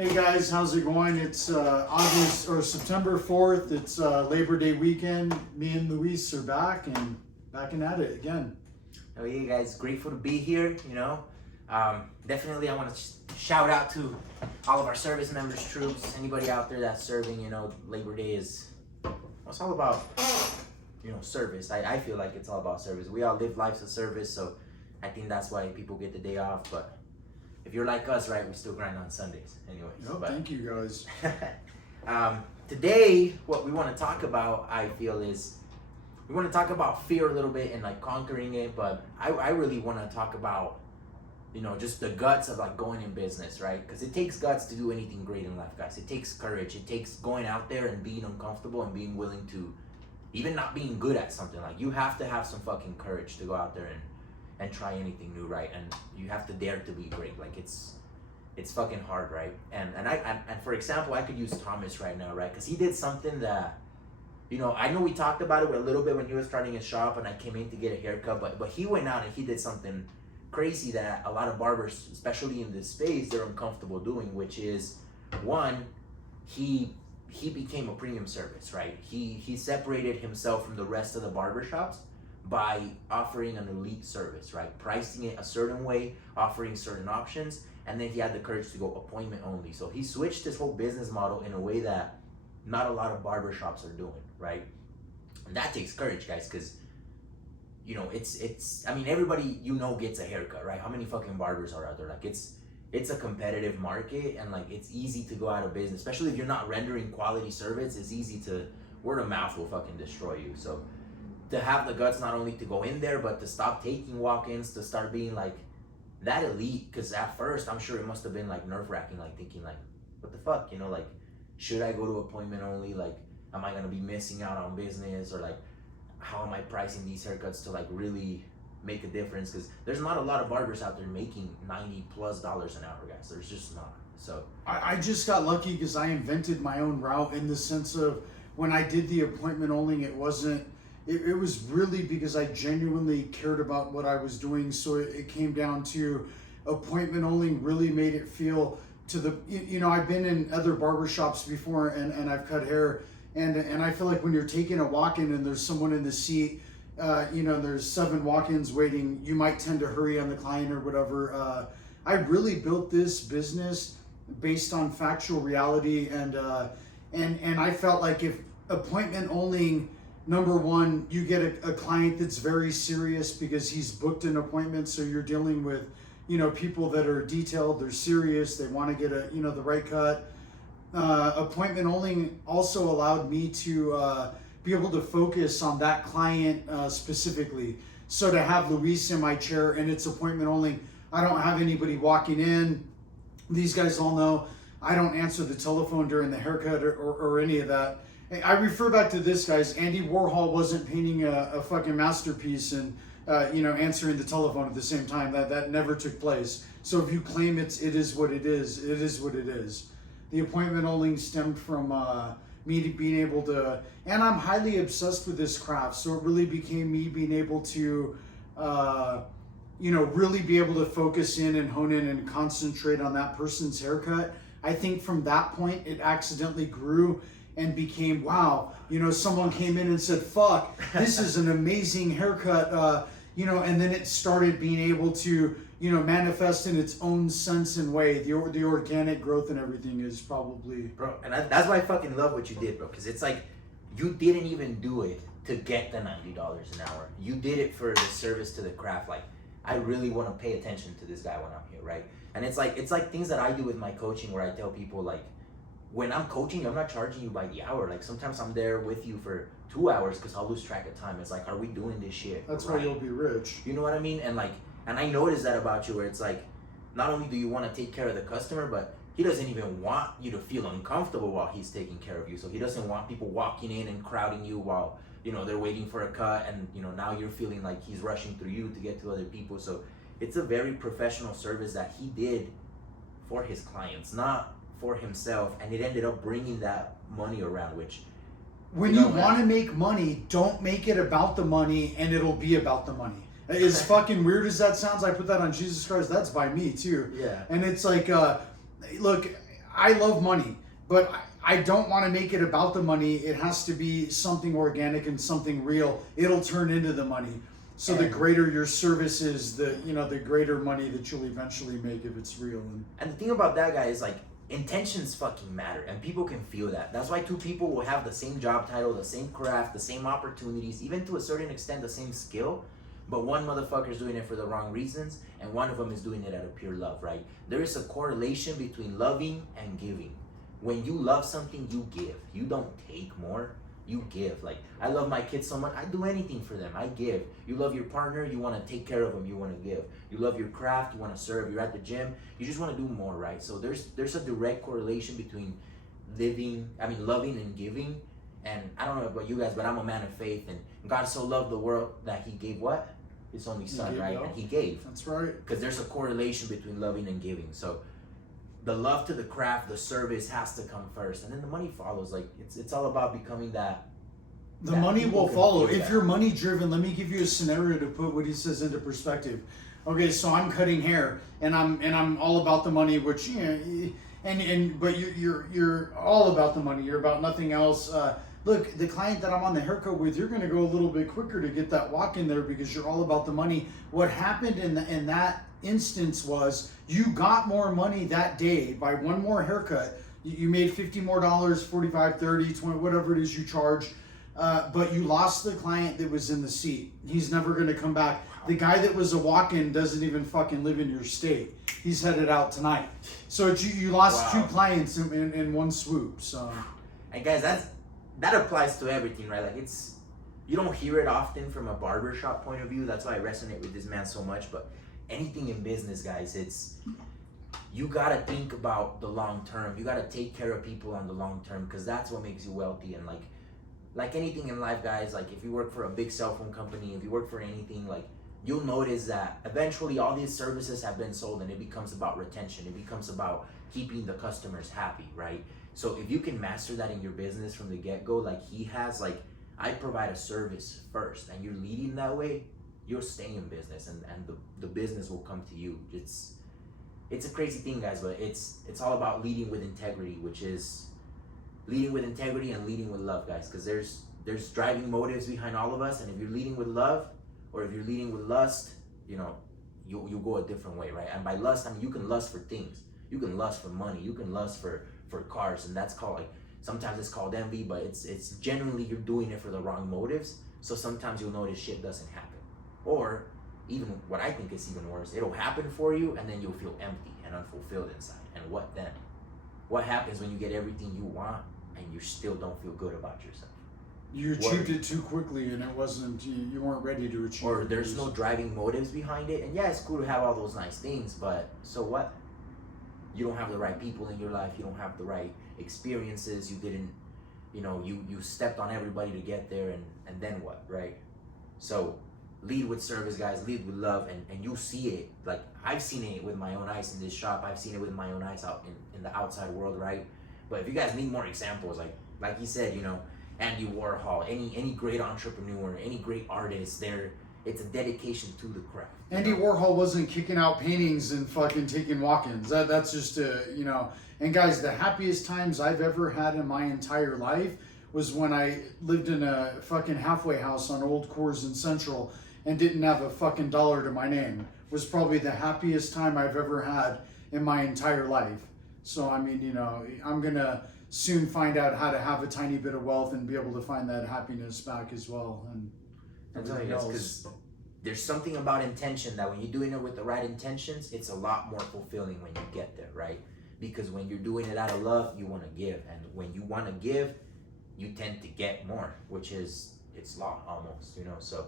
Hey guys, how's it going? It's August or September 4th. It's Labor Day weekend. Me and Luis are back and at it again. Oh yeah, guys, grateful to be here. Definitely I want to shout out to all of our service members, troops, anybody out there that's serving. Labor Day is, it's all about, service. I feel like it's all about service. We all live lives of service, so I think that's why people get the day off. But if you're like us, right, we still grind on Sundays anyways. Thank you guys. Today, what we want to talk about, I feel, is we want to talk about fear a little bit and like conquering it, but I really want to talk about, just the guts of like going in business, right? Because it takes guts to do anything great in life, guys. It takes courage. It takes going out there and being uncomfortable and being willing to, even not being good at something. Like, you have to have some fucking courage to go out there and try anything new, right? And you have to dare to be great. Like, it's fucking hard, right? And for example, I could use Thomas right now, right? Because he did something that, I know we talked about it a little bit when he was starting his shop and I came in to get a haircut, but he went out and he did something crazy that a lot of barbers, especially in this space, they're uncomfortable doing, which is, one, he became a premium service, right? He separated himself from the rest of the barbershops by offering an elite service, right? Pricing it a certain way, offering certain options, and then he had the courage to go appointment only. So he switched his whole business model in a way that not a lot of barbershops are doing, right? And that takes courage, guys, because everybody gets a haircut, right? How many fucking barbers are out there? Like, it's a competitive market, and like, it's easy to go out of business, especially if you're not rendering quality service. It's easy to, word of mouth will fucking destroy you. So to have the guts not only to go in there, but to stop taking walk-ins, to start being like that elite, because at first I'm sure it must have been like nerve-wracking, like thinking like, what the fuck, like, should I go to appointment only? Like, am I gonna be missing out on business? Or like, how am I pricing these haircuts to like really make a difference? Because there's not a lot of barbers out there making $90+ an hour, guys. There's just not. So I just got lucky because I invented my own route, in the sense of, when I did the appointment only, it wasn't, it was really because I genuinely cared about what I was doing. So it came down to appointment only really made it feel to the, I've been in other barbershops before and I've cut hair, and I feel like when you're taking a walk-in and there's someone in the seat, there's 7 walk-ins waiting, you might tend to hurry on the client or whatever. I really built this business based on factual reality, and I felt like if appointment only, number one, you get a client that's very serious because he's booked an appointment, so you're dealing with, people that are detailed, they're serious, they want to get the right cut. Appointment only also allowed me to be able to focus on that client specifically. So to have Luis in my chair and it's appointment only, I don't have anybody walking in. These guys all know I don't answer the telephone during the haircut or any of that. I refer back to this, guys. Andy Warhol wasn't painting a fucking masterpiece and answering the telephone at the same time. That never took place. So if you claim it is what it is. It is what it is. The appointment only stemmed from me being able to, and I'm highly obsessed with this craft. So it really became me being able to, really be able to focus in and hone in and concentrate on that person's haircut. I think from that point, it accidentally grew and became, wow, someone came in and said, fuck, this is an amazing haircut, and then it started being able to, manifest in its own sense and way. The organic growth and everything is probably... Bro, and that's why I fucking love what you did, bro, because it's like, you didn't even do it to get the $90 an hour. You did it for the service to the craft. Like, I really want to pay attention to this guy when I'm here, right? And it's like things that I do with my coaching, where I tell people, like, when I'm coaching, I'm not charging you by the hour. Like, sometimes I'm there with you for 2 hours because I'll lose track of time. It's like, are we doing this shit? That's right? why you'll be rich. You know what I mean? And I noticed that about you, where it's like, not only do you want to take care of the customer, but he doesn't even want you to feel uncomfortable while he's taking care of you. So he doesn't want people walking in and crowding you while, they're waiting for a cut, and, now you're feeling like he's rushing through you to get to other people. So it's a very professional service that he did for his clients, not for himself, and it ended up bringing that money around, which... When you want to make money, don't make it about the money, and it'll be about the money. As fucking weird as that sounds, I put that on Jesus Christ. That's by me too. Yeah. And it's like, look, I love money, but I don't want to make it about the money. It has to be something organic and something real. It'll turn into the money. So the greater your service is, the greater money that you'll eventually make if it's real. And the thing about that guy is like intentions fucking matter, and people can feel that. That's why two people will have the same job title, the same craft, the same opportunities, even to a certain extent the same skill, but one motherfucker's doing it for the wrong reasons, and one of them is doing it out of pure love, right? There is a correlation between loving and giving. When you love something, you give. You don't take more. You give. Like, I love my kids so much, I do anything for them. I give. You love your partner, you want to take care of them, you want to give. You love your craft, you want to serve. You're at the gym, you just want to do more, right? So there's a direct correlation between loving and giving. And I don't know about you guys, but I'm a man of faith, and God so loved the world that he gave what? His only son, right? And he gave. That's right. Because there's a correlation between loving and giving. So the love to the craft, the service has to come first, and then the money follows. Like, it's all about becoming that. The money will follow. If you're money driven, let me give you a scenario to put what he says into perspective. Okay, so I'm cutting hair, and I'm all about the money, which but you're all about the money. You're about nothing else. Look, the client that I'm on the haircut with, you're going to go a little bit quicker to get that walk in there because you're all about the money. What happened in that instance was you got more money that day by one more haircut. You made $50 more, 45, 30, 20, whatever it is you charge. But you lost the client that was in the seat. He's never going to come back. The guy that was a walk-in doesn't even fucking live in your state. He's headed out tonight. So you lost two clients in one swoop. So, and guys, that applies to everything, right? Like, you don't hear it often from a barbershop point of view. That's why I resonate with this man so much. But anything in business, guys, you gotta think about the long term. You gotta take care of people on the long term, because that's what makes you wealthy. And like anything in life, guys, like if you work for a big cell phone company, if you work for anything, like, you'll notice that eventually all these services have been sold, and it becomes about retention. It becomes about keeping the customers happy, right? So if you can master that in your business from the get-go, like he has, like, I provide a service first, and you're leading that way, you'll stay in business, and the business will come to you. It's a crazy thing, guys, but it's all about leading with integrity, which is leading with integrity and leading with love, guys, because there's driving motives behind all of us, and if you're leading with love, or if you're leading with lust, you go a different way, right? And by lust, I mean, you can lust for things. You can lust for money. You can lust for cars, and that's called, like, sometimes it's called envy, but it's generally you're doing it for the wrong motives. So sometimes you'll notice shit doesn't happen, or even what I think is even worse, it'll happen for you, and then you'll feel empty and unfulfilled inside. And what then? What happens when you get everything you want and you still don't feel good about yourself? You achieved it too quickly, and it wasn't, you weren't ready to achieve it. Or there's no driving motives behind it. And yeah, it's cool to have all those nice things, but so what? You don't have the right people in your life. You don't have the right experiences. You didn't, you stepped on everybody to get there, and then what, right? So lead with service, guys. Lead with love, and you'll see it. Like, I've seen it with my own eyes in this shop. I've seen it with my own eyes out in the outside world, right? But if you guys need more examples, like he said, Andy Warhol, any great entrepreneur, any great artist, it's a dedication to the craft. Andy Warhol wasn't kicking out paintings and fucking taking walk-ins. That's just And guys, the happiest times I've ever had in my entire life was when I lived in a fucking halfway house on Old Coors in Central and didn't have a fucking dollar to my name. Was probably the happiest time I've ever had in my entire life. So I mean, I'm gonna soon find out how to have a tiny bit of wealth and be able to find that happiness back as well. And I'll tell you guys, because there's something about intention that when you're doing it with the right intentions, it's a lot more fulfilling when you get there, right? Because when you're doing it out of love, you want to give, and when you want to give, you tend to get more, which is, it's law almost, So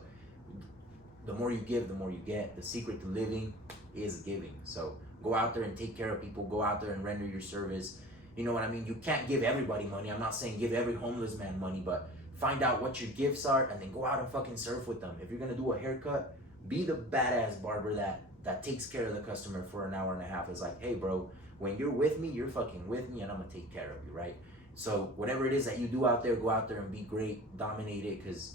the more you give, the more you get. The secret to living is giving. So go out there and take care of people. Go out there and render your service. You know what I mean? You can't give everybody money. I'm not saying give every homeless man money, but find out what your gifts are and then go out and fucking serve with them. If you're gonna do a haircut, be the badass barber that takes care of the customer for an hour and a half. It's like, hey bro, when you're with me, you're fucking with me, and I'm gonna take care of you, right? So whatever it is that you do out there, go out there and be great, dominate it, because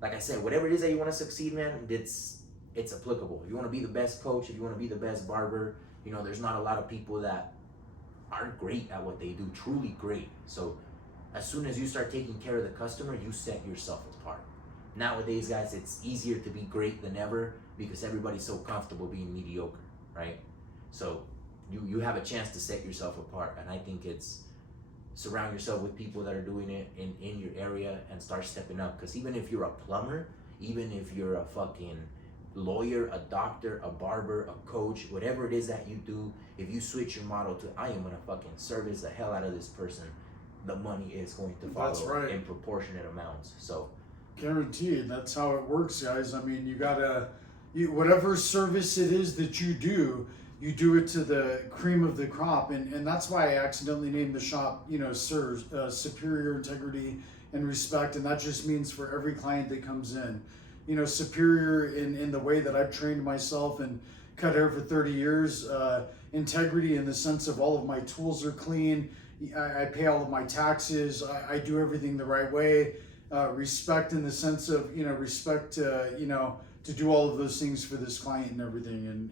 like I said, whatever it is that you want to succeed, man, it's applicable. If you want to be the best coach, if you want to be the best barber, there's not a lot of people that are great at what they do, truly great. So as soon as you start taking care of the customer, you set yourself apart. Nowadays, guys, it's easier to be great than ever because everybody's so comfortable being mediocre, right? So you have a chance to set yourself apart, and I think it's surround yourself with people that are doing it in your area and start stepping up. Because even if you're a plumber, even if you're a fucking lawyer, a doctor, a barber, a coach, whatever it is that you do, if you switch your motto to I am gonna fucking service the hell out of this person, the money is going to follow. That's right. In proportionate amounts. So Guaranteed. That's how it works, guys. I mean, you gotta, whatever service it is that you do it to the cream of the crop, and that's why I accidentally named the shop, Superior Integrity and Respect, and that just means for every client that comes in, superior in the way that I've trained myself and cut hair for 30 years, integrity in the sense of all of my tools are clean, I pay all of my taxes, I do everything the right way, respect in the sense of, respect, to do all of those things for this client and everything, and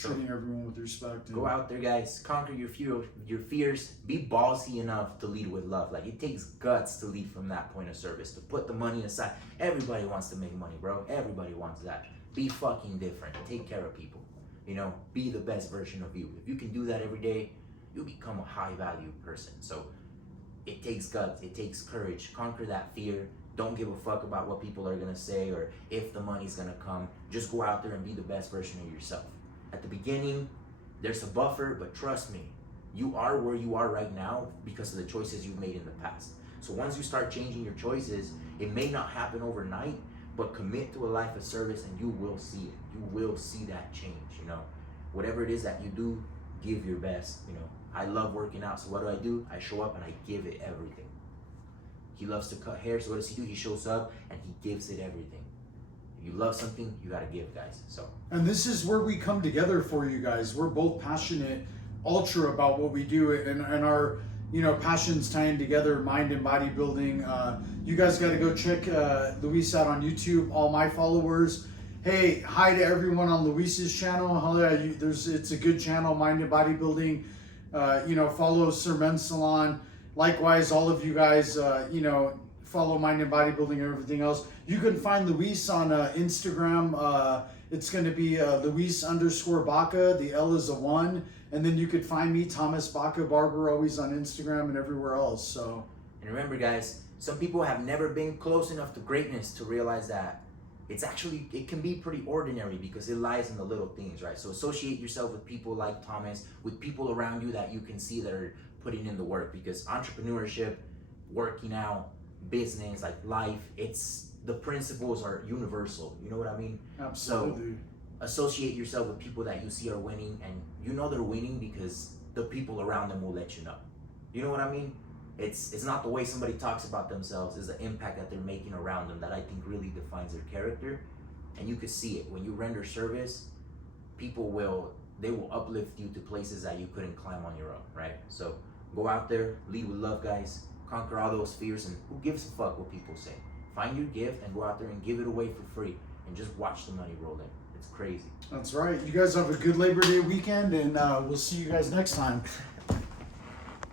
treating everyone with respect. Go out there, guys. Conquer your fears. Be ballsy enough to lead with love. Like, it takes guts to lead from that point of service. To put the money aside. Everybody wants to make money, bro. Everybody wants that. Be fucking different. Take care of people. Be the best version of you. If you can do that every day, you'll become a high value person. So it takes guts. It takes courage. Conquer that fear. Don't give a fuck about what people are gonna say or if the money's gonna come. Just go out there and be the best version of yourself. At the beginning, there's a buffer, but trust me, you are where you are right now because of the choices you've made in the past. So once you start changing your choices, it may not happen overnight, but commit to a life of service and you will see it. You will see that change, Whatever it is that you do, give your best, I love working out, so what do? I show up and I give it everything. He loves to cut hair, so what does he do? He shows up and he gives it everything. If you love something, you gotta give, guys. And this is where we come together for you guys. We're both passionate, ultra about what we do, and our passions tying together, mind and bodybuilding. You guys got to go check Luis out on YouTube. All my followers. Hey, hi to everyone on Luis's channel. It's a good channel, Mind and Bodybuilding. Follow Sir Men's Salon. Likewise, all of you guys, follow Mind and Bodybuilding and everything else. You can find Luis on Instagram. It's going to be Luis_Baca. The L is a 1. And then you could find me, thomasbacabarber, always on Instagram and everywhere else. So. And remember, guys, some people have never been close enough to greatness to realize that it can be pretty ordinary because it lies in the little things, right? So associate yourself with people like Thomas, with people around you that you can see that are putting in the work, because entrepreneurship, working out, business, like life, the principles are universal. You know what I mean? Absolutely. So associate yourself with people that you see are winning, and they're winning because the people around them will let you know. You know what I mean? It's not the way somebody talks about themselves, it's the impact that they're making around them that I think really defines their character. And you can see it when you render service. People will uplift you to places that you couldn't climb on your own, right? So go out there, lead with love, guys. Conquer all those fears, and who gives a fuck what people say? Find your gift and go out there and give it away for free, and just watch the money roll in. It's crazy. That's right. You guys have a good Labor Day weekend, and we'll see you guys next time.